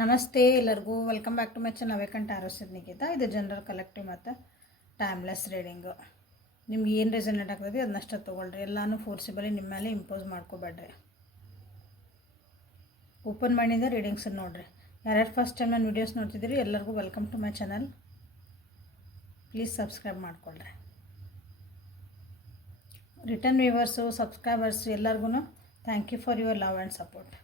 ನಮಸ್ತೆ ಎಲ್ಲರಿಗೂ. Welcome back to my ಚೆನ್ನ ವೇಕಂಟ್ ಆರೋಸಿದ್ ನಿಖಿತ ಇದು ಜನರಲ್ ಕಲೆಕ್ಟಿವ್ ಮತ್ತು ಟೈಮ್ಲೆಸ್ ರೀಡಿಂಗು ನಿಮ್ಗೆ ಏನು ರೆಸನೇಟ್ ಆಗ್ತದೆ ಅದನ್ನಷ್ಟ ತೊಗೊಳ್ರಿ. ಎಲ್ಲಾನು ಫೋರ್ಸಿಬಲಿ ನಿಮ್ಮ ಮೇಲೆ ಇಂಪೋಸ್ ಮಾಡ್ಕೋಬೇಡ್ರಿ. ಓಪನ್ ಮಾಡಿದ ರೀಡಿಂಗ್ಸ್ ನೋಡಿರಿ. ಯಾರ್ಯಾರು ಫಸ್ಟ್ ಟೈಮ್ ನಾನು ವೀಡಿಯೋಸ್ ನೋಡ್ತಿದ್ದೀರಿ, ಎಲ್ಲರಿಗೂ welcome to my channel please subscribe ಮಾಡ್ಕೊಳ್ರಿ. ರಿಟರ್ನ್ ವ್ಯೂವರ್ಸು ಸಬ್ಸ್ಕ್ರೈಬರ್ಸು ಎಲ್ಲರಿಗೂ thank you for your love and support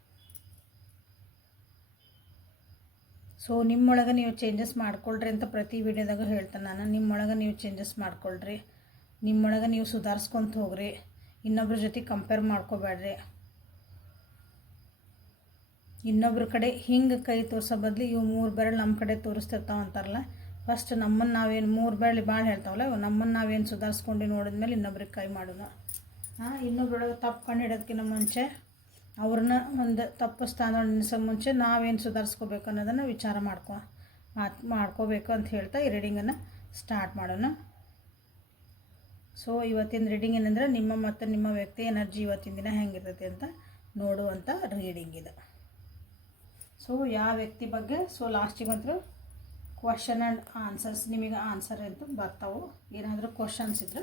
so ನಿಮ್ಮೊಳಗೆ ನೀವು ಚೇಂಜಸ್ ಮಾಡ್ಕೊಳ್ರಿ ಅಂತ ಪ್ರತಿ ವಿಡಿಯೋದಾಗ ಹೇಳ್ತೇನೆ ನಾನು. ನಿಮ್ಮೊಳಗೆ ನೀವು ಚೇಂಜಸ್ ಮಾಡ್ಕೊಳ್ರಿ. ನಿಮ್ಮೊಳಗೆ ನೀವು ಸುಧಾರಿಸ್ಕೊಂತ ಹೋಗ್ರಿ. ಇನ್ನೊಬ್ರ ಜೊತೆ ಕಂಪೇರ್ ಮಾಡ್ಕೋಬೇಡ್ರಿ. ಇನ್ನೊಬ್ರ ಕಡೆ ಹಿಂಗೆ ಕೈ ತೋರಿಸೋ ಬದಲು ಇವು ಮೂರು ಬೆರಳು ನಮ್ಮ ಕಡೆ ತೋರಿಸ್ತಿರ್ತಾವ ಅಂತಾರಲ್ಲ. ಫಸ್ಟ್ ನಮ್ಮನ್ನು ನಾವೇನು ಮೂರು ಬೆರಳು ಭಾಳ ಹೇಳ್ತಾವಲ್ಲ ನಮ್ಮನ್ನು ನಾವೇನು ಸುಧಾರಿಸ್ಕೊಂಡು ನೋಡಿದ್ಮೇಲೆ ಇನ್ನೊಬ್ರಿಗೆ ಕೈ ಮಾಡೋಣ. ಹಾಂ, ಇನ್ನೊಬ್ರೊಳಗೆ ತಪ್ಪು ಕಂಡು ಹಿಡೋದಕ್ಕಿಂತ ಮುಂಚೆ ಅವ್ರನ್ನ ಒಂದು ತಪ್ಪು ಸ್ಥಾನ ನಿಲ್ಲಿಸೋ ಮುಂಚೆ ನಾವೇನು ಸುಧಾರಿಸ್ಕೋಬೇಕು ಅನ್ನೋದನ್ನು ವಿಚಾರ ಮಾಡ್ಕೊ ಮಾತು ಮಾಡ್ಕೋಬೇಕು ಅಂತ ಹೇಳ್ತಾ ಈ ರೀಡಿಂಗನ್ನು ಸ್ಟಾರ್ಟ್ ಮಾಡೋಣ. ಸೊ ಇವತ್ತಿನ ರೀಡಿಂಗ್ ಏನಂದ್ರೆ ನಿಮ್ಮ ಮತ್ತು ನಿಮ್ಮ ವ್ಯಕ್ತಿ ಎನರ್ಜಿ ಇವತ್ತಿನ ದಿನ ಹೆಂಗಿರ್ತೈತಿ ಅಂತ ನೋಡುವಂಥ ರೀಡಿಂಗ್ ಇದು. ಸೊ ಯಾವ ವ್ಯಕ್ತಿ ಬಗ್ಗೆ? ಸೊ ಲಾಸ್ಟಿಗೆ ಮಾತ್ರ ಕ್ವಶನ್ ಆ್ಯಂಡ್ ಆನ್ಸರ್ಸ್ ನಿಮಗೆ ಆನ್ಸರ್ ಅಂತ ಬರ್ತಾವೆ. ಏನಾದರೂ ಕ್ವಶನ್ಸ್ ಇದ್ರೆ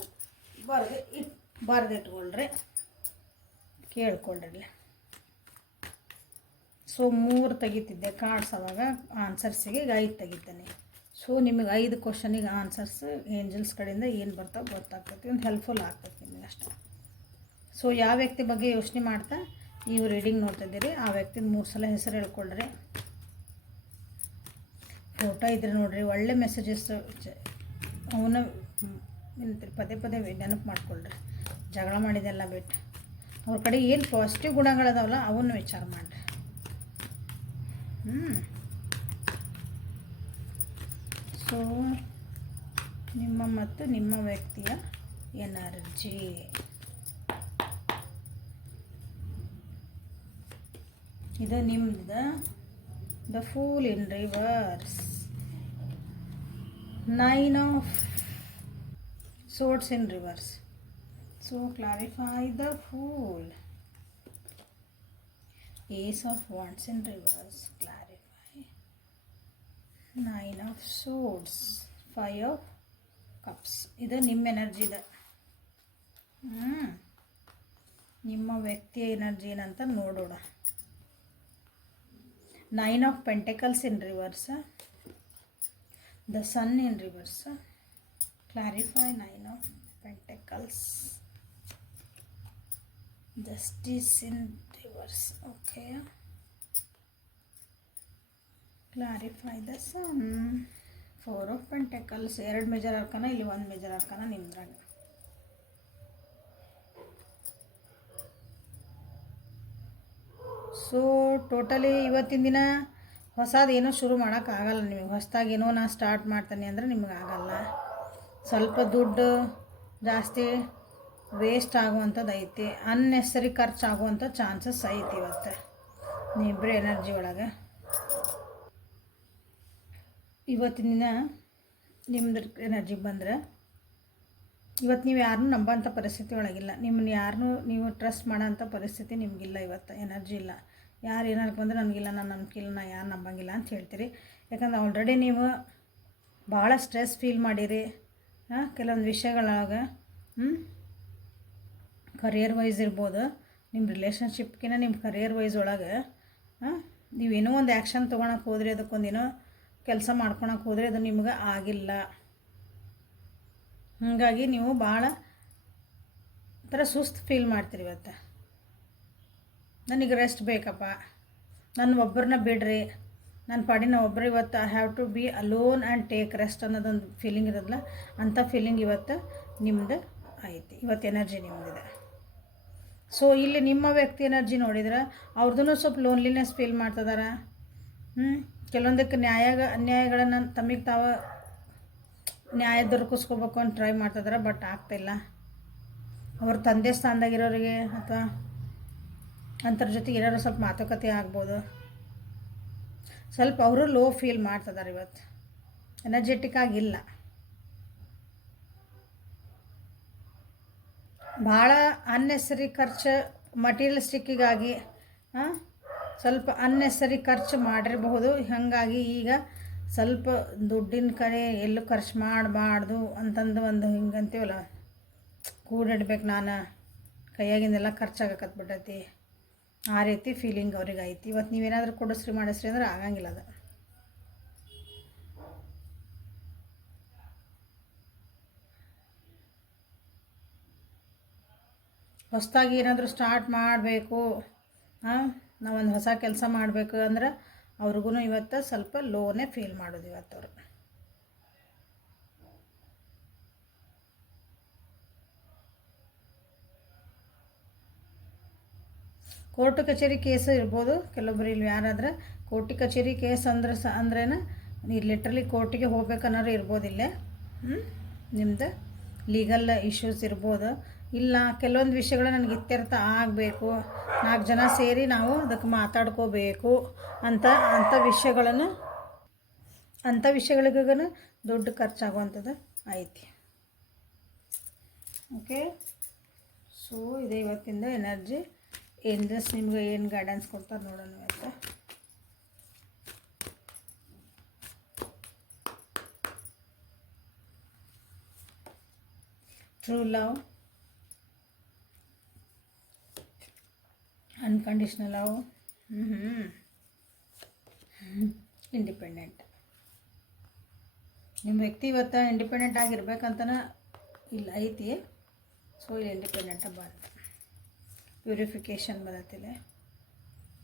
ಬರ್ದು ಇಟ್ ಬರೆದಿಟ್ಕೊಳ್ರಿ. ಕೇಳ್ಕೊಳ್ರಿ ಸೊ ಮೂರು ತೆಗಿತಿದ್ದೆ ಕಾರ್ಡ್ಸ್ ಅವಾಗ ಆನ್ಸರ್ಸಿಗೆ ಈಗ ಐದು ತೆಗಿತೇನೆ. ಸೊ ನಿಮಗೆ ಐದು ಕ್ವಶನಿಗೆ ಆನ್ಸರ್ಸ್ ಏಂಜಲ್ಸ್ ಕಡೆಯಿಂದ ಏನು ಬರ್ತಾವೆ ಗೊತ್ತಾಗ್ತೈತಿ, ಒಂದು ಹೆಲ್ಪ್ಫುಲ್ ಆಗ್ತೈತಿ ನಿಮಗೆ ಅಷ್ಟು. ಸೊ ಯಾವ ವ್ಯಕ್ತಿ ಬಗ್ಗೆ ಯೋಚನೆ ಮಾಡ್ತಾ, ನೀವು ರೀಡಿಂಗ್ ನೋಡ್ತಿದ್ದೀರಿ ಆ ವ್ಯಕ್ತಿನ ಮೂರು ಸಲ ಹೆಸರು ಹೇಳ್ಕೊಳ್ರಿ. ಫೋಟೋ ಇದ್ರೆ ನೋಡ್ರಿ, ಒಳ್ಳೆ ಮೆಸೇಜಸ್ ಅವನ್ನ ಪದೇ ಪದೇ ನೆನಪು ಮಾಡ್ಕೊಳ್ರಿ. ಜಗಳ ಮಾಡಿದೆಲ್ಲ ಬಿಟ್ಟು ಅವ್ರ ಕಡೆ ಏನು ಪಾಸಿಟಿವ್ ಗುಣಗಳದಾವಲ್ಲ, ಅವನ್ನ ವಿಚಾರ ಮಾಡಿರಿ. ಸೊ ನಿಮ್ಮ ಮತ್ತು ನಿಮ್ಮ ವ್ಯಕ್ತಿಯ ಎನರ್ಜಿ. ಇದು ನಿಮ್ದ the fool in reverse. Nine of swords in reverse. So clarify the fool. Ace of wands in reverse nine of swords five of cups ಇದು ನಿಮ್ಮ ಎನರ್ಜಿ ಇದೆ. ಹ್ಞೂ ನಿಮ್ಮ ವ್ಯಕ್ತಿಯ ಎನರ್ಜಿ ಏನಂತ ನೋಡೋಣ. Nine of pentacles in reverse the sun in reverse clarify nine of pentacles justice in reverse ಓಕೆಯಾ clarify the sun four of pentacles ಎರಡು major arcana ಇಲ್ಲಿ ಒಂದು ಮೇಜರ್ ಅರ್ಕನ ನಿಮ್ದ್ರಾಗ ಸೊ ಟೋಟಲಿ ಇವತ್ತಿನ ದಿನ ಹೊಸದೇನೋ ಶುರು ಮಾಡೋಕ್ಕಾಗಲ್ಲ ನಿಮಗೆ. ಹೊಸದಾಗಿ ಏನೋ ನಾನು ಸ್ಟಾರ್ಟ್ ಮಾಡ್ತೀನಿ ಅಂದರೆ ನಿಮಗೆ ಆಗಲ್ಲ. ಸ್ವಲ್ಪ ದುಡ್ಡು ಜಾಸ್ತಿ ವೇಸ್ಟ್ ಆಗುವಂಥದ್ದು ಐತಿ. ಅನ್ನೆಸರಿ ಖರ್ಚು ಆಗುವಂಥ ಚಾನ್ಸಸ್ ಐತಿ ಇವತ್ತು. ನೀವಿಬ್ಬರು ಎನರ್ಜಿ ಒಳಗೆ. ಇವತ್ತಿನ ದಿನ ನಿಮ್ದು ಎನರ್ಜಿ ಬಂದ್ರೆ, ಇವತ್ತು ನೀವು ಯಾರನ್ನೂ ನಂಬೋಂಥ ಪರಿಸ್ಥಿತಿ ಒಳಗಿಲ್ಲ. ನಿಮ್ಮನ್ನ ಯಾರನ್ನೂ ನೀವು ಟ್ರಸ್ಟ್ ಮಾಡೋಂಥ ಪರಿಸ್ಥಿತಿ ನಿಮಗಿಲ್ಲ ಇವತ್ತು ಎನರ್ಜಿ ಇಲ್ಲ. ಯಾರು ಏನಾರು ಬಂದರೆ ನನಗಿಲ್ಲ ನಾನು ನಂಬಿಕಿಲ್ಲ ನಾನು ಯಾರು ನಂಬಂಗಿಲ್ಲ ಅಂತ ಹೇಳ್ತೀರಿ. ಯಾಕಂದ್ರೆ ಆಲ್ರೆಡಿ ನೀವು ಭಾಳ ಸ್ಟ್ರೆಸ್ ಫೀಲ್ ಮಾಡಿರಿ. ಕೆಲವೊಂದು ವಿಷಯಗಳಾಗ ಕರಿಯರ್ ವೈಸ್ ಇರ್ಬೋದು ನಿಮ್ಮ ರಿಲೇಷನ್ಶಿಪ್ಗಿನ ನಿಮ್ಮ ಕರಿಯರ್ ವೈಸ್ ಒಳಗೆ ನೀವೇನೋ ಒಂದು ಆ್ಯಕ್ಷನ್ ತೊಗೊಳಕ್ಕೆ ಹೋದ್ರಿ ಅದಕ್ಕೊಂದೇನೋ ಕೆಲಸ ಮಾಡ್ಕೊಳಕ್ಕೆ ಹೋದರೆ ಅದು ನಿಮ್ಗೆ ಆಗಿಲ್ಲ. ಹಾಗಾಗಿ ನೀವು ಭಾಳ ಥರ ಸುಸ್ತು ಫೀಲ್ ಮಾಡ್ತೀರಿ ಇವತ್ತು. ನನಗೆ ರೆಸ್ಟ್ ಬೇಕಪ್ಪ. ನನ್ನ ಒಬ್ಬರನ್ನ ಬಿಡ್ರಿ. ನನ್ನ ಪಾಡಿನ ಒಬ್ಬರು ಇವತ್ತು I have to be alone and take rest ಅನ್ನೋದೊಂದು ಫೀಲಿಂಗ್ ಇರೋದಿಲ್ಲ ಅಂಥ ಫೀಲಿಂಗ್ ಇವತ್ತು ನಿಮ್ಮದು ಐತಿ. ಇವತ್ತು ಎನರ್ಜಿ ನಿಮ್ಮದಿದೆ ಸೊ ಇಲ್ಲಿ ನಿಮ್ಮ ವ್ಯಕ್ತಿ ಎನರ್ಜಿ ನೋಡಿದ್ರೆ ಅವ್ರದ್ದು ಸ್ವಲ್ಪ ಲೋನ್ಲಿನೆಸ್ ಫೀಲ್ ಮಾಡ್ತಿದಾರ. ಹ್ಞೂ ಕೆಲವೊಂದಕ್ಕೆ ನ್ಯಾಯ ಅನ್ಯಾಯಗಳನ್ನು ತಮಗೆ ತಾವ ನ್ಯಾಯ ದೊರಕಿಸ್ಕೋಬೇಕು ಅಂತ ಟ್ರೈ ಮಾಡ್ತಿದಾರೆ ಬಟ್ ಆಗ್ತಿಲ್ಲ. ಅವ್ರ ತಂದೆ ಸ್ಥಾನದಾಗಿರೋರಿಗೆ ಅಥವಾ ಅಂಥರ ಜೊತೆಗೆ ಏನಾದ್ರು ಸ್ವಲ್ಪ ಮಾತುಕತೆ ಆಗ್ಬೋದು. ಸ್ವಲ್ಪ ಅವರು ಲೋ ಫೀಲ್ ಮಾಡ್ತಿದ್ದಾರೆ ಇವತ್ತು. ಎನರ್ಜೆಟಿಕ್ ಆಗಿಲ್ಲ ಭಾಳ ಅನ್ನೆಸರಿ ಖರ್ಚು ಮಟೀರಿಯಲಿಸ್ಟಿಕ್ಕಿಗಾಗಿ ಹಾಂ ಸ್ವಲ್ಪ ಅನ್ನೆಸರಿ ಖರ್ಚು ಮಾಡಿರಬಹುದು. ಹಾಗಾಗಿ ಈಗ ಸ್ವಲ್ಪ ದುಡ್ಡಿನ ಕಡೆ ಎಲ್ಲೂ ಖರ್ಚು ಮಾಡಬಾರ್ದು ಅಂತಂದು ಒಂದು ಹಿಂಗಂತೀವಲ್ಲ ಕೂಡಿಡ್ಬೇಕು ನಾನು. ಕೈಯಾಗಿಂದೆಲ್ಲ ಖರ್ಚಾಗಕತ್ಬಿಟ್ಟೈತಿ ಆ ರೀತಿ ಫೀಲಿಂಗ್ ಅವ್ರಿಗೆ ಐತಿ. ಇವತ್ತು ನೀವೇನಾದರೂ ಕೊಡಿಸ್ರಿ ಮಾಡಿಸ್ರಿ ಅಂದ್ರೆ ಆಗಂಗಿಲ್ಲ ಅದು. ಹೊಸದಾಗಿ ಏನಾದರೂ ಸ್ಟಾರ್ಟ್ ಮಾಡಬೇಕು. ಹಾಂ ನಾವೊಂದು ಹೊಸ ಕೆಲಸ ಮಾಡಬೇಕು ಅಂದ್ರೆ ಅವ್ರಿಗೂ ಇವತ್ತು ಸ್ವಲ್ಪ ಲೋನೇ ಫೀಲ್ ಮಾಡೋದು ಇವತ್ತು ಅವರು. ಕೋರ್ಟ್ ಕಚೇರಿ ಕೇಸ್ ಇರ್ಬೋದು. ಕೆಲವೊಬ್ಬರು ಇಲ್ಲಿ ಯಾರಾದ್ರೆ ಕೋರ್ಟ್ ಕಚೇರಿ ಕೇಸ್ ಅಂದ್ರೆ ಸ, ಅಂದ್ರೇನ ನೀವು ಲಿಟ್ರಲಿ ಕೋರ್ಟಿಗೆ ಹೋಗ್ಬೇಕನ್ನೋರು ಇರ್ಬೋದು ಇಲ್ಲೇ. ಹ್ಞೂ ನಿಮ್ದು ಲೀಗಲ್ ಇಶ್ಯೂಸ್ ಇರ್ಬೋದು. ಇಲ್ಲ, ಕೆಲವೊಂದು ವಿಷಯಗಳು ನನಗೆ ಇತ್ಯರ್ಥ ಆಗಬೇಕು. ನಾಲ್ಕು ಜನ ಸೇರಿ ನಾವು ಅದಕ್ಕೆ ಮಾತಾಡ್ಕೋಬೇಕು ಅಂತ ಅಂಥ ವಿಷಯಗಳನ್ನು, ಅಂಥ ವಿಷಯಗಳಿಗೂ ದುಡ್ಡು ಖರ್ಚಾಗುವಂಥದ್ದು ಐತಿ. ಓಕೆ ಸೊ ಇದೆ ಇವತ್ತಿಂದ ಎನರ್ಜಿ ಏಂಜಲ್ಸ್ ನಿಮ್ಗೆ ಏನು ಗೈಡೆನ್ಸ್ ಕೊಡ್ತಾರೆ ನೋಡೋಣ ಇವತ್ತು. ಟ್ರೂ ಲವ್ ಅನ್ಕಂಡೀಷ್ನಲ್ ಅವು ಹ್ಞೂ ಇಂಡಿಪೆಂಡೆಂಟ್ ನಿಮ್ಮ ವ್ಯಕ್ತಿ ಇವತ್ತು ಇಂಡಿಪೆಂಡೆಂಟ್ ಆಗಿರ್ಬೇಕಂತನ ಇಲ್ಲ ಐತಿ. ಸೊ ಇಲ್ಲಿ ಇಂಡಿಪೆಂಡೆಂಟ್ ಬಂತು ಪ್ಯೂರಿಫಿಕೇಷನ್ ಬರತ್ತಿಲ್ಲ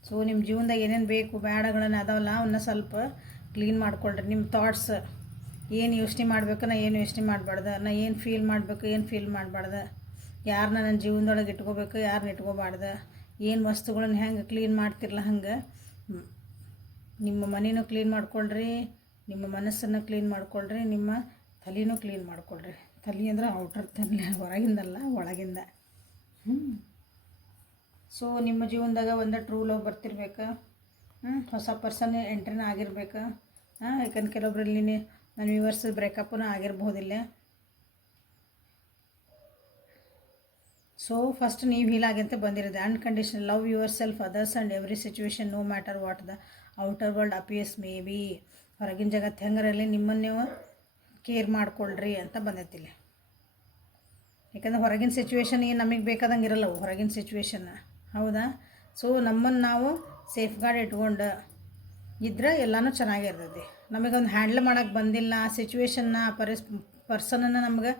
ಸೊ ನಿಮ್ಮ ಜೀವನದಾಗ ಏನೇನು ಬೇಕು ಬೇಡಗಳನ್ನ ಅದಾವಲ್ಲ ಅವನ್ನ ಸ್ವಲ್ಪ ಕ್ಲೀನ್ ಮಾಡ್ಕೊಳ್ರಿ. ನಿಮ್ಮ ಥಾಟ್ಸ್ ಏನು ಯೋಚನೆ ಮಾಡ್ಬೇಕು ನಾ ಏನು ಯೋಚನೆ ಮಾಡಬಾರ್ದ? ನಾ ಏನು ಫೀಲ್ ಮಾಡಬೇಕು ಏನು ಫೀಲ್ ಮಾಡಬಾರ್ದ? ಯಾರನ್ನ ನನ್ನ ಜೀವನದೊಳಗೆ ಇಟ್ಕೋಬೇಕು ಯಾರನ್ನ ಇಟ್ಕೋಬಾರ್ದು? ಏನು ವಸ್ತುಗಳನ್ನ ಹೆಂಗೆ ಕ್ಲೀನ್ ಮಾಡ್ತಿರಲ್ಲ ಹಂಗೆ? ನಿಮ್ಮ ಮನೆಯೂ ಕ್ಲೀನ್ ಮಾಡ್ಕೊಳ್ರಿ, ನಿಮ್ಮ ಮನಸ್ಸನ್ನು ಕ್ಲೀನ್ ಮಾಡ್ಕೊಳ್ರಿ, ನಿಮ್ಮ ತಲೆನೂ ಕ್ಲೀನ್ ಮಾಡ್ಕೊಳ್ರಿ. ತಲೆ ಅಂದ್ರೆ ಔಟರ್ ತಲೆ, ಹೊರಗಿಂದಲ್ಲ, ಒಳಗಿಂದ. ಹ್ಞೂ ಸೊ ನಿಮ್ಮ ಜೀವನದಾಗ ಒಂದು ಟ್ರೂ ಲವ್ ಬರ್ತಿರ್ಬೇಕು? ಹೊಸ ಪರ್ಸನ್ ಎಂಟ್ರಿನ ಆಗಿರ್ಬೇಕು? ಹಾಂ, ಯಾಕಂದ್ರೆ ಕೆಲವೊಬ್ರಲ್ಲಿ ನನ್ನ ವಿವರ್ಸ್ ಬ್ರೇಕಪ್ಪನ್ನು ಆಗಿರ್ಬೋದಿಲ್ಲ ಸೊ ಫಸ್ಟ್ ನೀವು ಹೀಲ್ ಅಂತ ಬಂದಿರೋದು. Unconditional love yourself others and every situation no matter what the outer world appears may be ಹೊರಗಿನ ಜಗತ್ತು ಹೆಂಗರಲ್ಲಿ ನಿಮ್ಮನ್ನೇ ಕೇರ್ ಮಾಡ್ಕೊಳ್ರಿ ಅಂತ ಬಂದೈತಿಲ್ಲ ಯಾಕಂದ್ರೆ ಹೊರಗಿನ ಸಿಚುವೇಶನ್ ಏನು ನಮಗೆ ಬೇಕಾದಂಗೆ ಇರಲ್ಲ ಹೊರಗಿನ ಸಿಚುವೇಶನ್ ಹೌದಾ? ಸೊ ನಮ್ಮನ್ನು ನಾವು ಸೇಫ್ ಗಾರ್ಡ್ ಇಟ್ಕೊಂಡು ಇದ್ರೆ ಎಲ್ಲನೂ ಚೆನ್ನಾಗಿರ್ತೈತಿ. ನಮಗೊಂದು ಹ್ಯಾಂಡ್ಲ್ ಮಾಡೋಕ್ಕೆ ಬಂದಿಲ್ಲ, ಆ ಸಿಚುವೇಶನ್ನ ಪರಿಸ್ ಪರ್ಸನನ್ನು ನಮ್ಗೆ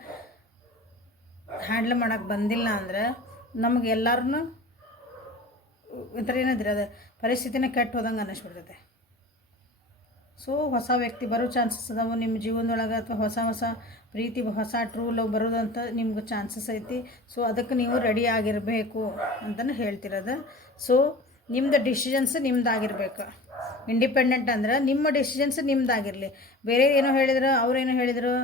ಹ್ಯಾಂಡ್ಲ್ ಮಾಡೋಕ್ಕೆ ಬಂದಿಲ್ಲ ಅಂದ್ರೆ ನಮ್ಗೆ ಎಲ್ಲರೂ ಒಂಥರ ಏನಿದ್ರಿ ಅದು ಪರಿಸ್ಥಿತಿನ ಕೆಟ್ಟು ಹೋದಂಗೆ ಅನ್ನಿಸ್ಬಿಡ್ತೈತೆ. ಸೊ ಹೊಸ ವ್ಯಕ್ತಿ ಬರೋ ಚಾನ್ಸಸ್ ಅದಾವೆ ನಿಮ್ಮ ಜೀವನದೊಳಗೆ ಅಥವಾ ಹೊಸ ಹೊಸ ಪ್ರೀತಿ, ಹೊಸ ಟ್ರೂ ಲವ್ ಬರೋದಂತ ನಿಮ್ಗೆ ಚಾನ್ಸಸ್ ಐತಿ. ಸೊ ಅದಕ್ಕೆ ನೀವು ರೆಡಿ ಆಗಿರಬೇಕು ಅಂತಲೂ ಹೇಳ್ತಿರೋದು. ಸೊ ನಿಮ್ಮದು ಡಿಸಿಷನ್ಸ್ ನಿಮ್ಮದಾಗಿರ್ಬೇಕು ಇಂಡಿಪೆಂಡೆಂಟ್ ಅಂದ್ರೆ ನಿಮ್ಮ ಡಿಸಿಷನ್ಸ್ ನಿಮ್ಮದಾಗಿರಲಿ ಬೇರೆ ಏನೋ ಹೇಳಿದ್ರು ಅವ್ರೇನೋ ಹೇಳಿದರು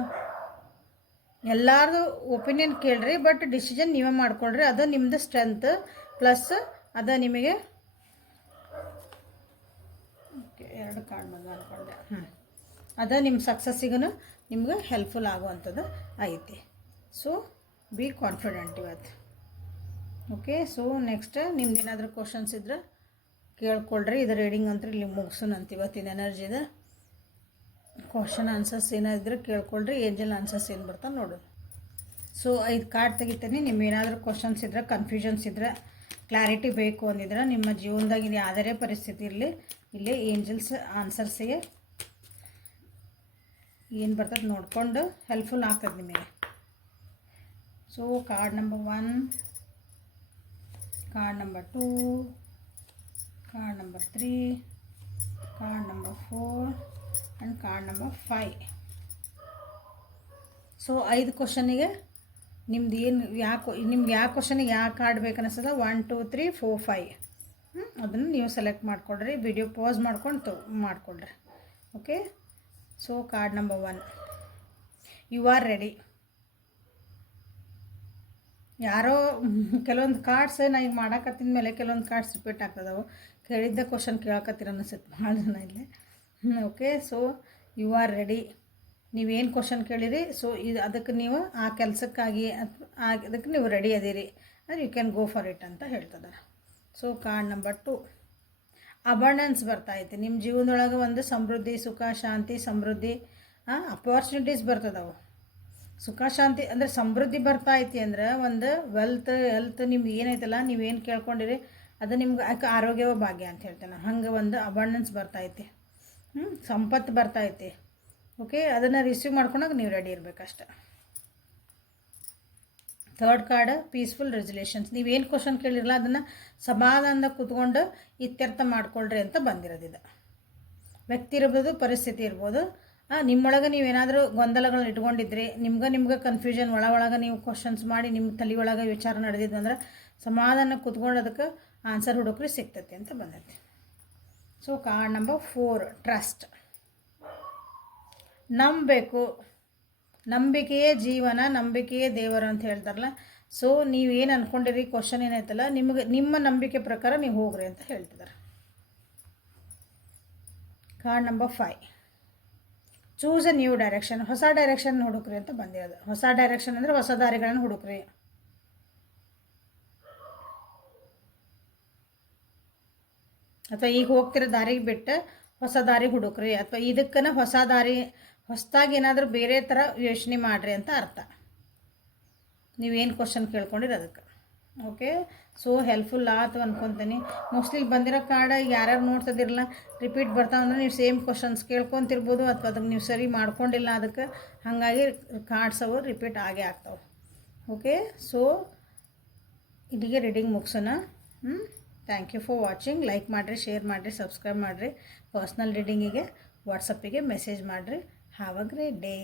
ಎಲ್ಲಾರ್ದು ಒಪಿನಿಯನ್ ಕೇಳ್ರಿ ಬಟ್ ಡಿಸಿಷನ್ ನೀವೇ ಮಾಡ್ಕೊಳ್ರಿ. ಅದು ನಿಮ್ಮದು ಸ್ಟ್ರೆಂತ್ ಪ್ಲಸ್ ಅದು ನಿಮಗೆ ಎರಡು ಕಾರ್ಡ್ ಬಂದು ಹ್ಞೂ ಅದು ನಿಮ್ಮ ಸಕ್ಸಸ್ಸಿಗೂ ನಿಮ್ಗೆ ಹೆಲ್ಪ್ಫುಲ್ ಆಗುವಂಥದ್ದು ಐತಿ. ಸೊ ಬಿ ಕಾನ್ಫಿಡೆಂಟ್ ಇವತ್ತು ಓಕೆ ಸೊ ನೆಕ್ಸ್ಟ್ ನಿಮ್ದು ಏನಾದರೂ ಕ್ವಶನ್ಸ್ ಇದ್ರೆ ಕೇಳ್ಕೊಳ್ರಿ. ಇದು ರೀಡಿಂಗ್ ಅಂತ ಇಲ್ಲಿ ಮುಗಿಸೋಣಂತ ಇವತ್ತಿನ ಎನರ್ಜಿದ ಕ್ವಶನ್ ಆನ್ಸರ್ಸ್ ಏನಾದ್ರೆ ಕೇಳ್ಕೊಳ್ರಿ ಏಂಜಲ್ ಆನ್ಸರ್ಸ್ ಏನು ಬರ್ತಾವೆ ನೋಡು ಸೊ ಐದು ಕಾರ್ಡ್ ತೆಗಿತೀನಿ ನಿಮ್ಮ ಏನಾದರೂ ಕ್ವಶನ್ಸ್ ಇದ್ರೆ ಕನ್ಫ್ಯೂಷನ್ಸ್ ಇದ್ರೆ ಕ್ಲಾರಿಟಿ ಬೇಕು ಅಂದಿದ್ರೆ ನಿಮ್ಮ ಜೀವನದಾಗ ಯಾವುದೇ ಪರಿಸ್ಥಿತಿ ಇರಲಿ, ಇಲ್ಲಿ ಏಂಜಲ್ಸ್ ಆನ್ಸರ್ಸಿಗೆ ಏನು ಬರ್ತದೆ ನೋಡಿಕೊಂಡು ಹೆಲ್ಪ್ಫುಲ್ ಆಗ್ತದೆ ನಿಮಗೆ. So card number one card number two card number three card number four and card number five so ಐದು ಕ್ವಶನಿಗೆ ನಿಮ್ದು ಏನು, ಯಾಕೆ, ನಿಮ್ಗೆ ಯಾವ ಕ್ವಶನಿಗೆ ಯಾವ ಕಾರ್ಡ್ ಬೇಕು ಅನಿಸ್ತದ one two three four five ಅದನ್ನು ನೀವು ಸೆಲೆಕ್ಟ್ ಮಾಡಿಕೊಡ್ರಿ ವಿಡಿಯೋ ಪಾಸ್ ಮಾಡ್ಕೊಂಡು ತೊ, ಮಾಡಿಕೊಡ್ರಿ. Okay so card number one you are ready ಯಾರೋ, ಕೆಲವೊಂದು ಕಾರ್ಡ್ಸ್ ನಾ ಈಗ ಮಾಡಾಕತ್ತಿದ ಮೇಲೆ ಕೆಲವೊಂದು ಕಾರ್ಡ್ಸ್ ರಿಪೀಟ್ ಆಗ್ತದವು. ಕೇಳಿದ್ದ ಕ್ವಶನ್ ಕೇಳಕತ್ತಿರ ಅನಿಸುತ್ತೆ. ಭಾಳ ಜನ ಇಲ್ಲಿ. Okay so you are ready ನೀವೇನು ಕ್ವಶನ್ ಕೇಳಿರಿ? ಸೊ ಇದು ಅದಕ್ಕೆ ನೀವು ಆ ಕೆಲಸಕ್ಕಾಗಿ ಅದಕ್ಕೆ ನೀವು ರೆಡಿ ಅದೀರಿ. ಅಂದರೆ you can go for it ಅಂತ ಹೇಳ್ತದೆ. So card number two abundance ಬರ್ತೈತಿ ನಿಮ್ಮ ಜೀವನದೊಳಗೆ ಒಂದು ಸಮೃದ್ಧಿ, ಸುಖ, ಶಾಂತಿ, ಸಮೃದ್ಧಿ ಅಪಾರ್ಚುನಿಟೀಸ್ ಬರ್ತದವು. ಸುಖ, ಶಾಂತಿ ಅಂದರೆ ಸಮೃದ್ಧಿ ಬರ್ತಾ ಐತಿ ಅಂದ್ರೆ ಒಂದು ವೆಲ್ತ್ ಹೆಲ್ತ್ ನಿಮ್ಗೆ ಏನೈತಲ್ಲ ನೀವೇನು ಕೇಳ್ಕೊಂಡಿರಿ, ಅದು ನಿಮ್ಗೆ ಆರೋಗ್ಯವ ಭಾಗ್ಯ ಅಂತ ಹೇಳ್ತೇನೆ. ಹಂಗೆ ಒಂದು ಅಬಂಡೆನ್ಸ್ ಬರ್ತೈತಿ ಹ್ಞೂ ಸಂಪತ್ತು ಬರ್ತೈತಿ ಓಕೆ ಅದನ್ನು ರಿಸೀವ್ ಮಾಡ್ಕೊಳಕ್ಕೆ ನೀವು ರೆಡಿ ಇರಬೇಕಷ್ಟೆ. ಥರ್ಡ್ ಕಾರ್ಡ್ ಪೀಸ್ಫುಲ್ ರೆಸಲ್ಯೂಷನ್ಸ್ ನೀವೇನು ಕ್ವಶನ್ ಕೇಳಿರಲ್ಲ ಅದನ್ನು ಸಮಾಧಾನದ ಕೂತ್ಕೊಂಡು ಇತ್ಯರ್ಥ ಮಾಡ್ಕೊಳ್ರಿ ಅಂತ ಬಂದಿರೋದಿದೆ ವ್ಯಕ್ತಿ ಇರ್ಬೋದು, ಪರಿಸ್ಥಿತಿ ಇರ್ಬೋದು. ನಿಮ್ಮೊಳಗೆ ನೀವೇನಾದರೂ ಗೊಂದಲಗಳನ್ನ ಇಟ್ಕೊಂಡಿದ್ರಿ, ನಿಮ್ಗೆ ನಿಮ್ಗೆ ಕನ್ಫ್ಯೂಷನ್ ಒಳ ಒಳಗೆ ನೀವು ಕ್ವಶನ್ಸ್ ಮಾಡಿ ನಿಮ್ಮ ತಲೆ ಒಳಗೆ ವಿಚಾರ ನಡೆದಿದ್ದು ಸಮಾಧಾನ ಕೂತ್ಕೊಂಡು ಅದಕ್ಕೆ ಆನ್ಸರ್ ಹುಡುಕ್ರಿ ಸಿಗ್ತೈತಿ ಅಂತ ಬಂದೈತಿ. So card number four trust ನಂಬಬೇಕು. ನಂಬಿಕೆಯೇ ಜೀವನ, ನಂಬಿಕೆಯೇ ದೇವರು ಅಂತ ಹೇಳ್ತಾರಲ್ಲ. ಸೊ ನೀವೇನು ಅಂದ್ಕೊಂಡಿರಿ ಕ್ವಶನ್ ಏನೈತಲ್ಲ ನಿಮಗೆ, ನಿಮ್ಮ ನಂಬಿಕೆ ಪ್ರಕಾರ ನೀವು ಹೋಗ್ರಿ ಅಂತ ಹೇಳ್ತಿದ್ದಾರೆ card number five choose a new direction ಹೊಸ ಡೈರೆಕ್ಷನ್ ಹುಡುಕ್ರಿ ಅಂತ ಬಂದಿರೋದು. ಹೊಸ ಡೈರೆಕ್ಷನ್ ಅಂದರೆ ಹೊಸ ದಾರಿಗಳನ್ನು ಹುಡುಕ್ರಿ. ಅಥವಾ ಈಗ ಹೋಗ್ತಿರೋ ದಾರಿಗೆ ಬಿಟ್ಟು ಹೊಸ ದಾರಿ ಹುಡುಕ್ರಿ ಅಥವಾ ಇದಕ್ಕನ ಹೊಸ ದಾರಿ, ಹೊಸದಾಗಿ ಏನಾದರೂ ಬೇರೆ ಥರ ಯೋಚನೆ ಮಾಡಿರಿ ಅಂತ ಅರ್ಥ. ನೀವೇನು ಕ್ವಶನ್ ಕೇಳ್ಕೊಂಡಿರಿ ಅದಕ್ಕೆ. ಓಕೆ ಸೊ ಹೆಲ್ಪ್ಫುಲ್ ಆತು ಅನ್ಕೊತೀನಿ. ಮೋಸ್ಟ್ಲಿ ಬಂದಿರೋ ಕಾರ್ಡ್ ಯಾರ್ಯಾರು ನೋಡ್ತದಿರಲ್ಲ ರಿಪೀಟ್ ಬರ್ತಾವಂದ್ರೆ ನೀವು ಸೇಮ್ ಕ್ವಶನ್ಸ್ ಕೇಳ್ಕೊತಿರ್ಬೋದು ಅಥವಾ ಅದಕ್ಕೆ ನೀವು ಸರಿ ಮಾಡ್ಕೊಂಡಿಲ್ಲ ಅದಕ್ಕೆ, ಹಾಗಾಗಿ ಕಾರ್ಡ್ಸ್ ಅವು ರಿಪೀಟ್ ಆಗೇ ಆಗ್ತಾವೆ. ಓಕೆ ಸೊ ಇಲ್ಲಿಗೆ ರೀಡಿಂಗ್ ಮುಗಿಸೋಣ. ಹ್ಞೂ thank you for watching like ಮಾಡಿರಿ ಶೇರ್ ಮಾಡಿರಿ ಸಬ್ಸ್ಕ್ರೈಬ್ ಮಾಡಿರಿ. ಪರ್ಸ್ನಲ್ ರೀಡಿಂಗಿಗೆ ವಾಟ್ಸಪ್ಪಿಗೆ ಮೆಸೇಜ್ ಮಾಡಿರಿ. Have a great day